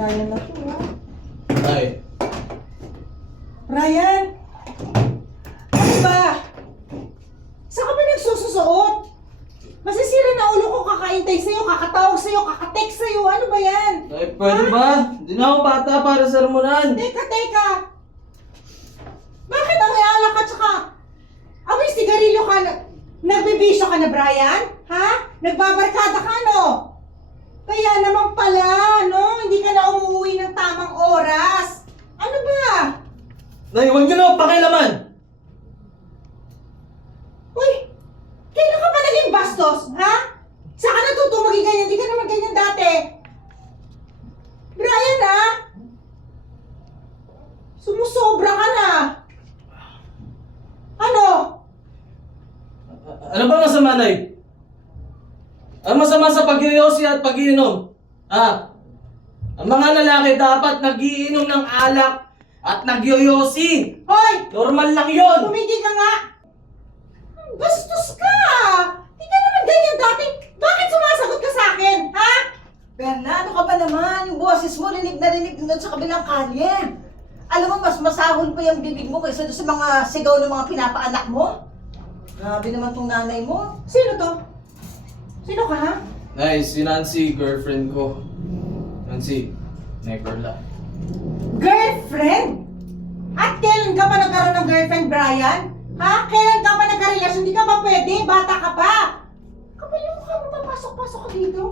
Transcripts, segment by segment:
Brian na to, ha? Ay, Brian! Ano ba? Saan ka ba nagsususuot? Masisira na ulo ko kakaintay sa'yo, kakatawag sa'yo, kakatext sa'yo. Ano ba yan? ay pwede ba? Hindi na ako bata para sa sermonan. Teka! Bakit ang alak ka tsaka amoy sigarilyo ka na? Nagbibisyo ka na, Brian? Ha? Nagbabarkada ka, no? Kaya naman pala, no? Hindi ka na umuwi ng tamang oras. Ano ba? Naiwan nyo na ako pakialaman. Uy! Kailan ka pa naging bastos, ha? Saan ka natuto maging ganyan? Hindi ka naman ganyan dati. Brian, ha? Sumusobra ka na. Ano? Ano ba masama, Nay? Ang masama sa pag-yoyosi at pag-iinom? Ha? Ang mga lalaki dapat nagiinom ng alak at nagyoyosi. Hoy! Normal lang yon. Tumigil ka nga! Bastos ka! Hindi ka naman ganyan dati. Bakit sumasagot ka sa akin, ha? Berna, ano ka ba naman? Yung boses mo, rinig na rinig doon sa kabilang kalye. Alam mo, mas masahol pa yung bibig mo kaysa doon sa mga sigaw ng mga pinapaanak mo. Grabe naman tong nanay mo. Sino to? Sino ka, ha? Nay, si Nancy, girlfriend ko. Nancy, never lang. Girlfriend? At kailan ka pa nagkaroon ng girlfriend, Brian? Ha? Kailan ka pa nagkarelasyon? Hindi ka ba pwede? Bata ka pa! Kapal yung mukha mo, papasok-pasok ka dito.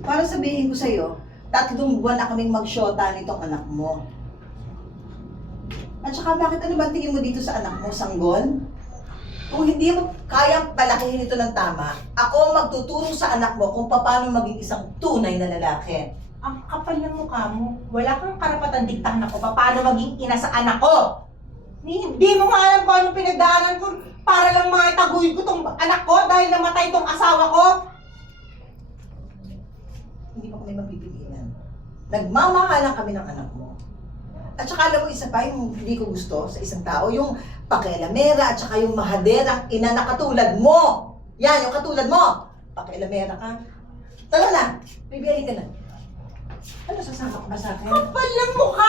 Para sabihin ko sa'yo, 3 buwan na kaming magsyota nitong anak mo. At saka bakit ano ba tingin mo dito sa anak mo, sanggol? Kung hindi mo kayang palakihin ito ng tama, ako magtuturo sa anak mo kung paano maging isang tunay na lalaki. Ang kapal ng mukha mo. Wala kang karapatan diktahan ako paano maging ina sa anak ko. Hindi mo nga alam kung anong pinagdaanan ko para lang maitaguyod ko tong anak ko dahil namatay tong asawa ko. Hindi pa kami magbibigilan. Nagmamahalan kami ng anak mo. At saka alam mo isa pa yung hindi ko gusto sa isang tao, yung pakialamera at saka yung mahaderang ina na katulad mo. Yan, yung katulad mo. Pakialamera ka. Tara na, bibili ka na. Ano, sasama ka ba sa akin? Kapal ng mukha